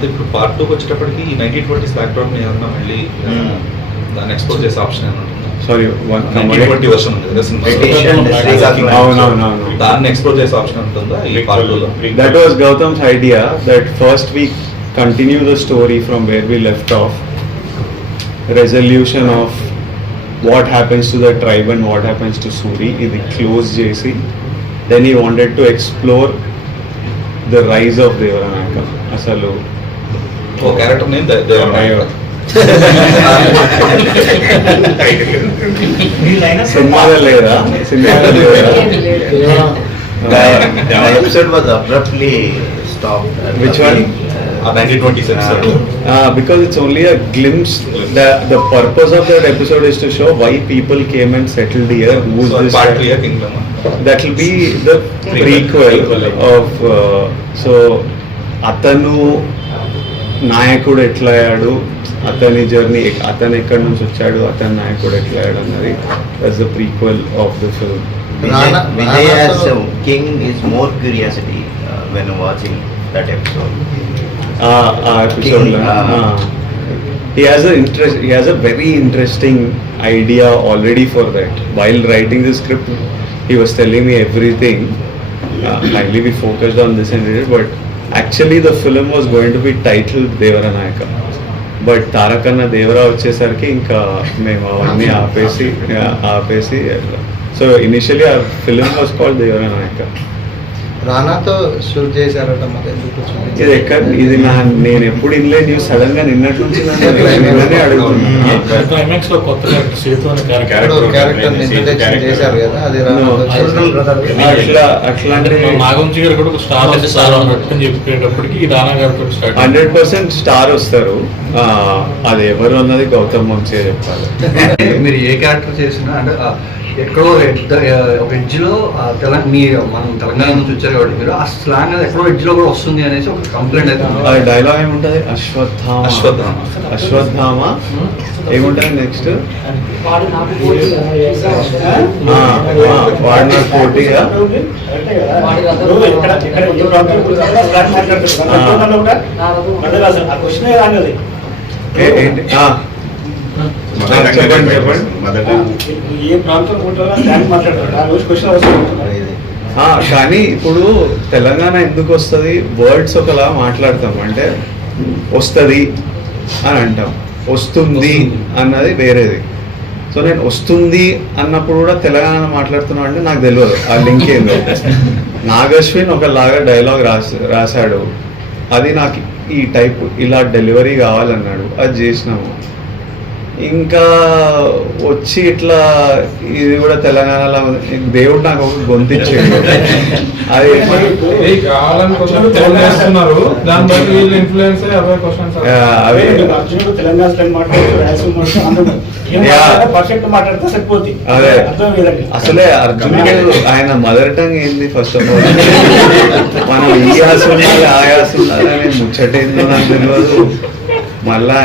అది ఇప్పుడు పార్ట్ 2కి వచ్చేటప్పటికి ఈ 1920s బ్యాక్డ్రాప్ ఏమన్నా మళ్ళీ దాన్ని ఎక్స్ప్లోర్ చేసే ఆప్షన్ ఏమన్నా ఉంటుందా? సారీ 1920 వర్షన్ ఉంది కదా సినిమా, దాన్ని ఎక్స్ప్లోర్ చేసే ఆప్షన్ ఉంటుందా ఈ పార్ట్ 2లో? That was Gautam's idea that first we continue the story from where we left off, resolution of what happens to the tribe and what happens to Suri ఇది close చేసి then he wanted to explore the rise of Devaranayaka. అసలు ఓ character name దేవరాయక సినిమాలో లేదా? సినిమాలో లేదా? The episode was abruptly stopped. Which one? 1920s episode. Because it's only a glimpse. The purpose of that episode is to show why people came and settled here. Who's So this? part 3 Kingdom. That will be the prequel of. So అతను నాయకుడు ఎట్లా అయ్యాడు, అతని journey, అతను ఎక్కడి నుంచి వచ్చాడు, అతని నాయకుడు ఎట్లా అయ్యాడు అన్నది that's the prequel of the film. Vijay as a king is more curiosity when watching that episode. Episode he has a very interesting idea already for that. While writing the script he was telling me everything. Highly we focused on this and did it, but actually the film was going to be titled Devaranayaka, but Tarakanna Devara వచ్చేసరికి ఇంకా మేము అవన్నీ ఆపేసి so initially uh film was called Devaranayaka. రానాతో shoot చేశారట, మరి ఎందుకు ఇది ఎక్కడ ఇది నేను ఎప్పుడు ఇన్లే న్యూస్ సడన్ గా నిన్నటి నుంచి అడుగుతున్నాను. అట్లాంటి 100% స్టార్ వస్తారు. అది ఎవరు అన్నది గౌతమ్ వంశీ చెప్పాలి. మీరు ఏ క్యారెక్టర్ చేసినా అంటే ఎక్కడో ఒక ఎడ్జ్లో మనం తెలంగాణ నుంచి వచ్చారు కాబట్టి మీరు ఆ స్లాంగ్ అది ఎక్కడో ఎడ్జ్లో కూడా వస్తుంది అనేసి ఒక కంప్లైంట్ అయితే డైలాగ్ ఏముంటుంది? అశ్వత్థామ ఏముంటుంది నెక్స్ట్? వాడు నాకు పోటీగా ఏంటి? చెప్పండి. కానీ ఇప్పుడు తెలంగాణ ఎందుకు వస్తుంది? వర్డ్స్ ఒకలా మాట్లాడతాం, అంటే వస్తుంది అని అంటాం, వస్తుంది అన్నది వేరేది. సో నేను వస్తుంది అన్నప్పుడు కూడా తెలంగాణ మాట్లాడుతున్నా అంటే నాకు తెలియదు ఆ లింక్ ఏందో. నాగశ్విన్ ఒకలాగా డైలాగ్ రాశాడు, అది నాకు ఈ టైప్ ఇలా డెలివరీ కావాలన్నాడు, అది చేసినాము. ఇంకా వచ్చి ఇట్లా ఇది కూడా తెలంగాణలో దేవుడు నాకు ఒక గొంతిచ్చాడు. అది అదే అసలే అర్జునుడు ఆయన మదర్ టంగ్ ఏంది ఫస్ట్ ఆఫ్ ఆల్, మనం ఈ యాస ఉండాలి ఆ యాస ఉండాలి అనే ముచ్చటేందో నాకు తెలియదు. మళ్ళా